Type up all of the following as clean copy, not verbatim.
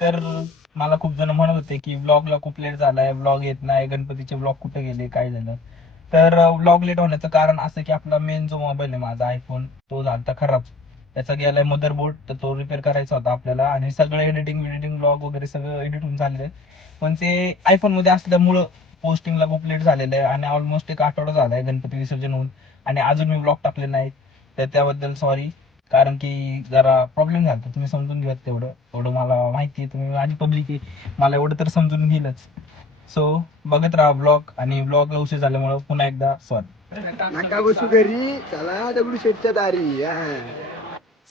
तर मला खूप जण म्हणत होते की व्लॉगला खूप लेट झालाय, व्लॉग येत नाही, गणपतीचे व्लॉग कुठे गेले, काय झालं. तर व्लॉग लेट होण्याचं कारण असं की आपला मेन जो मोबाईल आहे माझा आयफोन, तो झालता खराब. त्याचा गेलाय मदरबोर्ड, तर तो रिपेअर करायचा होता आपल्याला. आणि सगळं एडिटिंग व्लॉग वगैरे सगळं एडिट होऊन झालेलं आहे. पण ते आयफोन मध्ये असल्यामुळं पोस्टिंगला खूप लेट झालेलं आहे आणि ऑलमोस्ट एक आठवडा झालाय गणपती विसर्जन होऊन आणि अजून मी व्लॉग टाकले नाहीत. तर त्याबद्दल सॉरी. कारण की जरा प्रॉब्लेम झाला, तुम्ही समजून घ्या. तेवढं एवढं मला माहिती आहे, तुम्ही माझी पब्लिक आहे, मला एवढं तर समजून घेईलच. सो बघत राहा ब्लॉग, आणि ब्लॉगला उशीर झाल्यामुळे पुन्हा एकदा सॉरी. नका बसू घरी, चला दगडूशेठच्या दारी.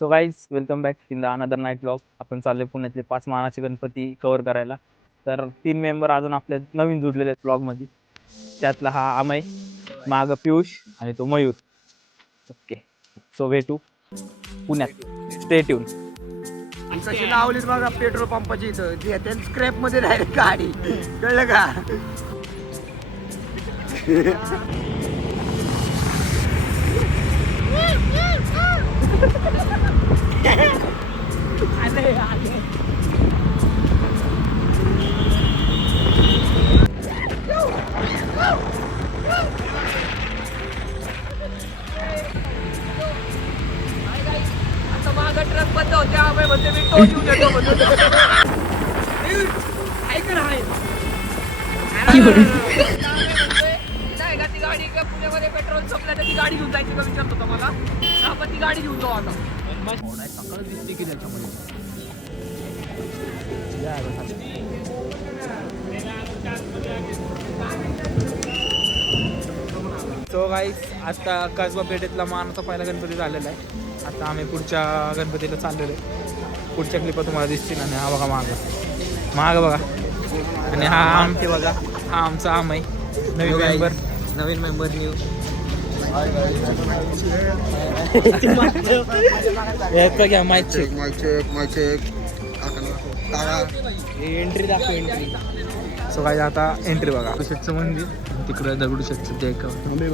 So guys, welcome back in the another night blog. आपण चालले पुण्यातले 5 मानाचे गणपती कव्हर करायला. तर 3 मेंबर अजून आपल्या नवीन जुडलेले आहेत ब्लॉगमध्ये. त्यातला हा अमय, माग पियुष आणि तो मयूर. ओके, सो भेटू पुण्यात. Stay tune. कशी लावलीत बघा पेट्रोल पंपाची इथं, जे त्या स्क्रॅप मध्ये राहिली गाडी, कळलं का? मागं ट्रक बंद होते, आम्ही म्हणते मी टोल येऊन येतो म्हणतो. ऐक ना, आहे. नाही का ती गाडी का पुण्यामध्ये पेट्रोल संपलं तर ती गाडी घेऊन जायची का विचारत होता मला. आपण ती गाडी घेऊन जाऊ आता. सकाळच दिसते की त्याच्यामध्ये. सो गाईज, आता कसबा पेठेतला मानाचा पहिला गणपती झालेला आहे. आता आम्ही पुढच्या गणपतीला चाललेलो आहे. पुढच्या क्लिपा तुम्हाला दिसतील. आणि हा बघा माग बघा. आणि हा आमचे बघा, हा आमचा अमय, नवीन मेंबर न्यू. घ्या माईक चेक. एंट्री दाखव, एंट्री. सो काय आता एंट्री बघा. दगडूशेठचं मंदिर, तिकडं दगडूशेठचं ते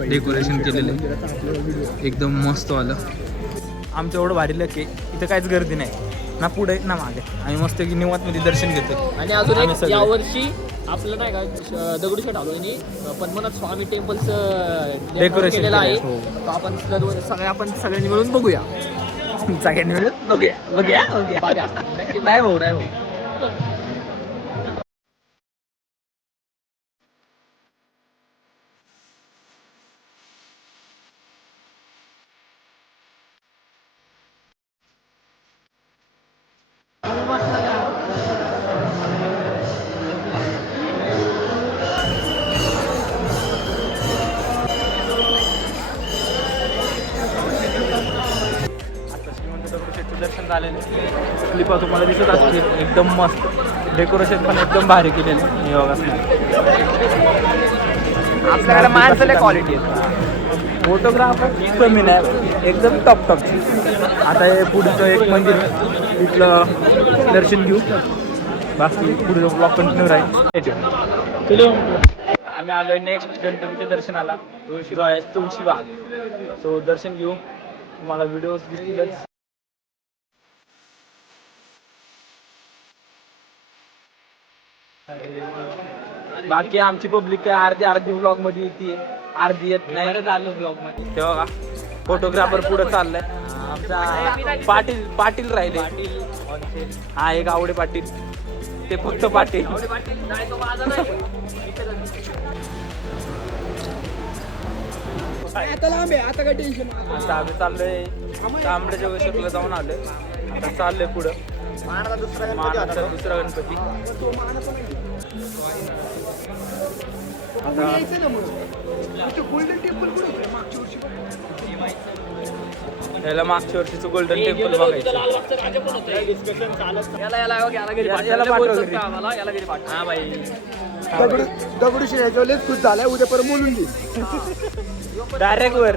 डेकोरेशन केलेलं आहे, एकदम मस्त आलं. आमचं एवढं भारी लक आहे, इथं काहीच गर्दी नाही, ना पुढे ना मागे. आम्ही मस्त की निवांतमध्ये दर्शन घेतो. आणि अजून एक यावर्षी आपलं नाही का दगडूशेठ आलो आणि पद्मनाथ स्वामी टेम्पलचं डेकोरेशन केलेलं आहे. हो. तो आपण सगळ्यांनी मिळून बघूया. सगळ्यांनी मिळून बघूया. नाही भाऊ, नाही भाऊ. आता श्रीमंत दगडूशेठचं दर्शन झालेलं आहे. क्लिपा तुम्हाला दिसत असतील, एकदम मस्त. डेकोरेशन पण एकदम भारी केलेलं आहे. हे बघा, आपल्याकडे माणसाला क्वालिटी आहे. फोटोग्राफर कमी नाही, एकदम टॉपची. आता हे पुढचं एक मंदिर, इथलं दर्शन घेऊ. बाकी पुढचं ब्लॉग कंटिन्यू राहील. आम्ही आलोय नेक्स्ट गणपतीच्या दर्शनाला, तुळशी बाग. सो दर्शन घेऊ, तुम्हाला व्हिडिओज दिसतीलच. बाकी आमची पब्लिक काय अर्धी ब्लॉग मध्ये येते, अर्धी येत नाही. चालू ब्लॉग मध्ये तेव्हा फोटोग्राफर पुढे चाललाय. आमचा पाटील राहिले. हा एक आवडे पाटील, ते फक्त पाटील. आता लांब आहे, आता काय टेन्शन. आता आम्ही चाललोय तांबड्याच्या वर्षाला जाऊन आलोय. आता चाललोय पुढं मानाचा दुसरा गणपती. गोल्डन टेम्पल कुठे होतं मागच्या वर्षी? याला मागच्या वर्षीचं गोल्डन टेम्पल बघायचं. हा बाई, दगडूशेठ लयच खुश झालाय. उद्या परत बोलून घे. डायरेक्ट वर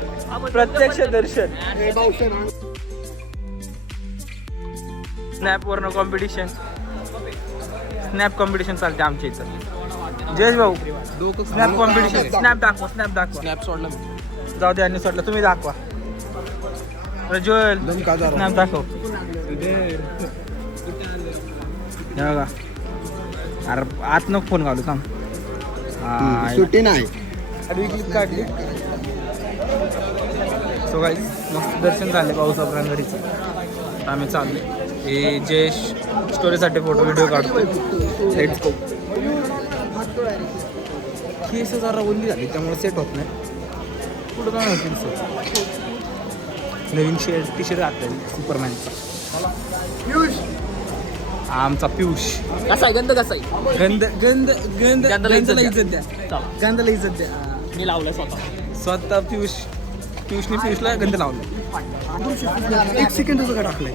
प्रत्यक्ष दर्शन. स्नॅप वरनं कॉम्पिटिशन, स्नॅप कॉम्पिटिशन चालते आमच्या इथं. जयेश भाऊ, स्नॅप कॉम्पिटिशन. स्नॅप दाखवा. स्नॅप सोडलं, जाऊ दे. आणि सोडलं, तुम्ही दाखवा. प्रज्वल, स्नॅप दाखव. हे बघा अरे आत नको फोन घालू थांब. सुट्टी नाही. क्लिप काढली. सो गाईज मस्त दर्शन झाले पाऊसा घरीचं. आम्ही चालले हे जयेश स्टोरीसाठी फोटो व्हिडिओ काढतो. Let's go. केस जरा ओली झाली त्यामुळे सेट होत नाही. कुठं काय होतील सर. नवीन टी शर्ट घातलेली सुपरमॅनचा. आमचा पियुष कसा आहे गंध कसा आहे? गंध गंध गंध गंधला इज्जत गंधला द्या. इज्जत द्या. गंधला इज्जत द्या. मी लावलं स्वतः पियुषने पियुषला गंध लावलं. 1 सेकंदाचं का टाकलंय?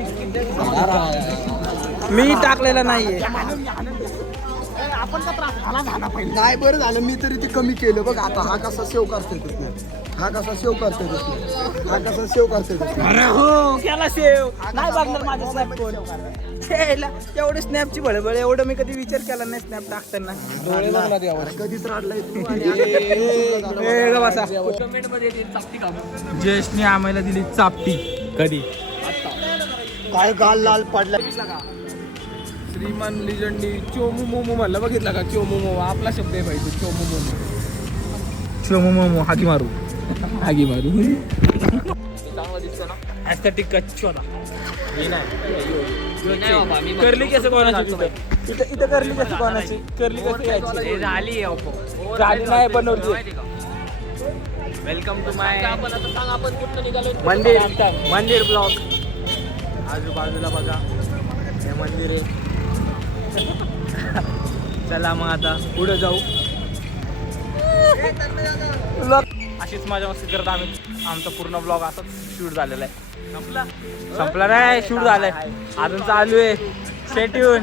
मी टाकलेला नाहीये. नाही बरं झालं मी तरी ते कमी केलं बघ. आता हा कसा सेव करतोय तसं. हा कसा सेव करतोय तसं. हा कसा सेव करतोय तसं. अरे हो केला सेव. नाही बघणार माझं स्नॅप कोण. एवढं स्नॅपची बळबळ एवढं मी कधी विचार केला नाही स्नॅप टाकताना. डोळे बघणार यावर. कधीच राडलाय तू. बसा. कमेंट मध्ये येतील चापटी काम. जयेशने आम्हाला दिली चापटी. कधी काय गाल लाल पडला. श्रीमान लिजंडी चोमू मोमो म्हणलं बघितलं का. चोमू मोमो आपला शब्द आहे भाई. चोमू मोमो. चोमू मोमो हागी मारू. हागी मारू. चांगला दिसतो ना. ॲस्थेटिक कच्चोला. नाही बाबा, मी करली कसं कोणाची इथं इथं करली कसं कोणाची. करली कसं यायची. झाली झाली नाही बनवली. वेलकम टू माय. आपण आता सांग आपण कुठं निघालो. मंदिर ब्लॉक. आजूबाजूला बघा हे मंदिर आहे. चला मग आता पुढे जाऊ. अशीच मजा मस्ती करत आम्ही. आमचा पूर्ण ब्लॉग असाच शूट झालेला आहे. संपला नाही. शूट झालाय अजून चालू आहे. Stay tune.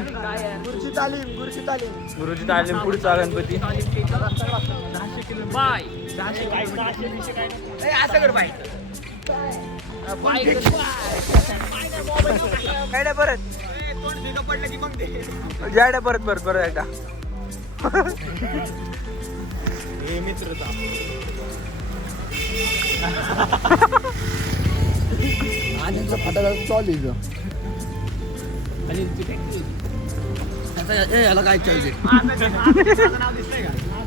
गुरुची तालीम पुढचा गणपती. बाय. असं कर बाई. बाय. काय परत जायडा परत परत परत एकदा. हे मित्रता. आनंदचा फटाका चालू आहे. याला काय चालते.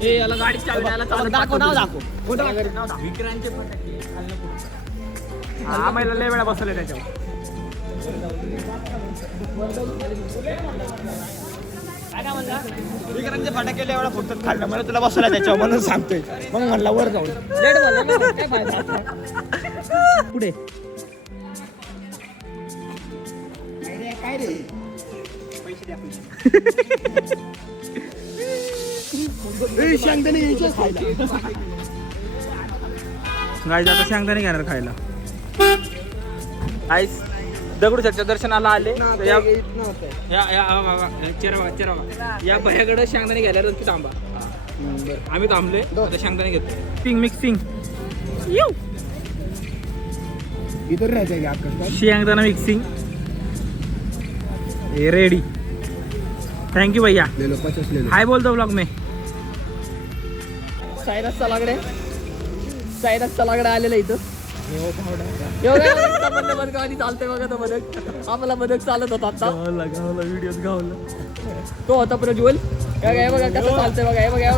ए याला गाडी चालू दाखव नाव दाखव. विक्रांतचे फटाके. आम्हाला लय वेळा बसवले त्याच्यावर. विक्रांतचे फटाके लय वेळा फुटतात खाल्लं. मला तुला बसवला त्याच्यावर म्हणून सांगतोय. मग म्हणला वर जाऊन पुढे. काय रे शेंगदाणे घ्यायचे खायला. गाय आता शेंगदाणे घेणार खायला. आईस दगडूशेठच्या दर्शनाला आले तर या भयाकडे शेंगदाणे घ्यायला नक्की थांबा. आम्ही थांबलोय आता शेंगदाणे घेतो. मिक्सिंग इधर राहायचं का आपका. शेंगदाणा मिक्सिंग रेडी. थँक्यू भैया. ले लो 50 ले लो. हाय बोलतो ब्लॉग में. सायरस चलाकडे आलेलं इथं. बदक आधी चालतंय बघा. तो बदक आपला बदक चालत होता आता. व्हिडिओ गावला. तो होता प्रज्वल. हे बघा कसं चालतंय बघा. हे बघा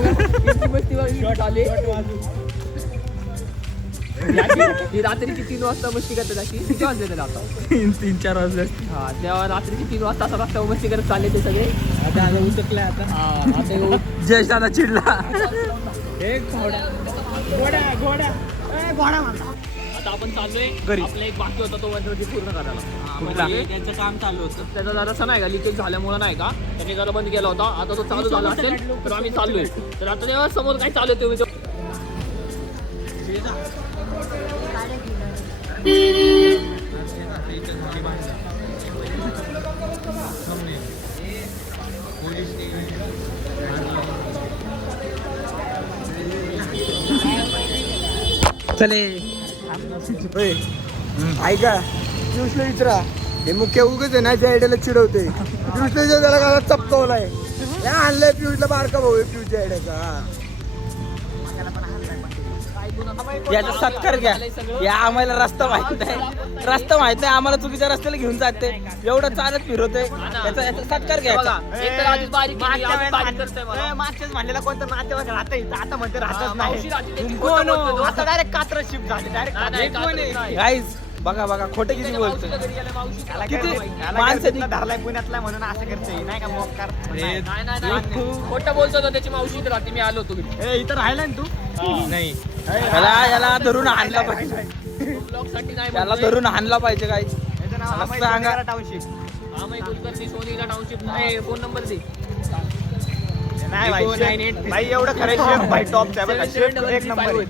किती मस्ती बघा चालली. ही रात्रीची 3 वाजता मस्ती करतात. अशी किती वाजले त्याला आता. 3-4 वाजले. हा तेव्हा रात्रीची 3 वाजता असं रस्त्यावर मस्ती करत चालले ते सगळे. आता उचकलाय आता. आता जयेश दादा चिडला. आता आपण चाललोय घरी. आपला एक बाकी होता तो वनवटी पूर्ण करायला. कुठला? त्याचं काम चालू होतं. त्याचा जरासा नाही का लिकेज झाल्यामुळे नाही का त्यांनी जरा बंद केला होता. आता तो चालू झाला असेल तर आम्ही चाललोय. तर आता तेव्हा समोर काय चालू आहे तुम्ही चले. ऐका पियुषला विचारा. हे मुख्य उगच आहे ना ज्या आयडियाला चिडवते. पियुषला त्याला का चपकवलाय. आणलंय पियुषला बारका भाऊ आहे पियुषच्या आयडियाचा. याचा सत्कार घ्या. या आम्हाला रस्ता माहित नाही, रस्ता माहित नाही आम्हाला, चुकीच्या रस्त्याला घेऊन जाते, एवढं चालत फिरवते. याचा सत्कार घ्या. मागच्याच म्हणलेला कोणतं नातेवाईक राहत आता म्हणते राहतच नाही. आता डायरेक्ट कात्र शिफ्ट झाले डायरेक्ट. गाईज बघा बघा खोटं किती बोलतो, किती माणसं धरलाय पुण्यातला म्हणून असं करते नाही का मोकार. खोटं बोलतो तो, त्याची मावशी इथं राहते, मी आलो होतो घरी. इथं राहिला ना तू. नाही. याला धरून हाणला पाहिजे, ब्लॉग साठी नाही याला धरून हाणला पाहिजे. गाईज याचं नाव मला अमय सांगा. कुलकर्णी टाउनशिप. आम्ही कुलकर्णी सोनीला टाउनशिप. फोन नंबर दे. नाही भाई एवढं खरं शेफ भाई टॉप एक नंबर आहे.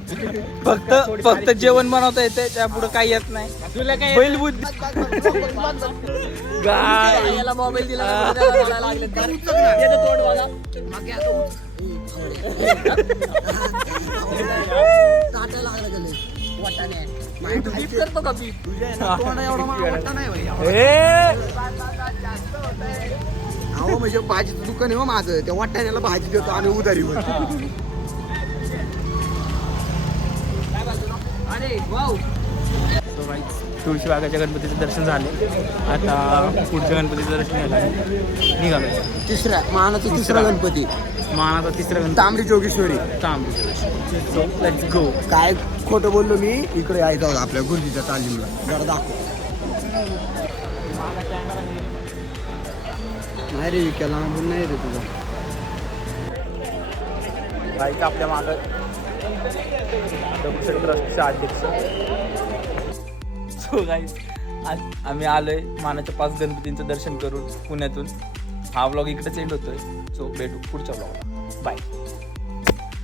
फक्त जेवण बनवता येते, त्या पुढे काही येत नाही. तुला काय बैल बुद्धी गाय. याला मोबाईल दिला ना, त्याला बोलायला लागले. त्याचं तोंड बघा. मागे आता बीप करतो का बीप? अहो म्हणजे भाजीचं दुकान आहे हो माझं, त्या वाटाण्याला भाजी देतो आम्ही उधारीवर. अरे वाव. तुळशीबागाच्या गणपतीचं दर्शन झाले. आता पुढच्या गणपतीचं दर्शन घ्यायला निघालो. तिसरा मानाचा तिसरा गणपती, मानाचा तिसरा गणपती तांबडी जोगेश्वरी. Let's go. काय खोटं बोललो मी, इकडे यायचं होतं आपल्या गुरुजीच्या तालीमला. जरा दाखव. नाही रे विकायला नाही रे तुझा. बाईक आपल्या मागं दगडूशेठ ट्रस्टचे अध्यक्ष. सो गाईज आज आम्ही आलोय मानाच्या 5 गणपतींचं दर्शन करून पुण्यातून. हा व्लॉग इकडेच एंड होतोय. सो भेटू पुढच्या व्लॉगला. बाय.